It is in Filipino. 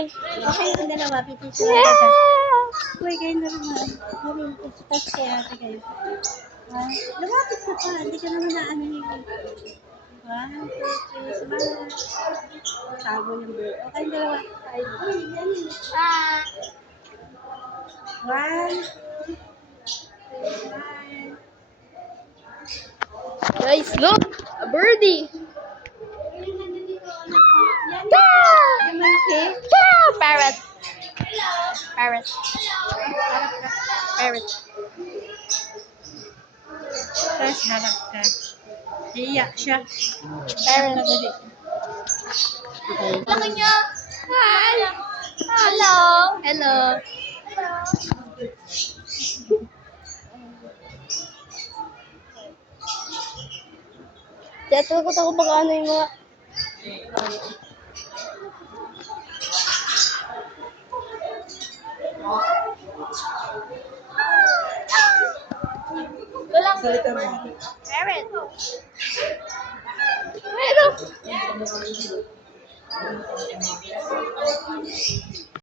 Hi. Okay, yung dalawa, pipicture ka ka. Uy, kayo na naman. Tapos kaya ate kayo. Lumapit ka pa, hindi ka naman na ano yung 1, 2, 3, smile. Sago yung bird. Okay, yung dalawa. 1, 2, 3, smile. Guys, look! A birdie! Yung malaki. Parrot! Parrot. Harap ka. Parrot. Tapos harap ka. Hiya siya. Parrot. Dali. Okay. Laki niya! Hi! Hello! Hello! Kaya takot ako baka ano yung mga... Walang Salita mo. parrot. Pero...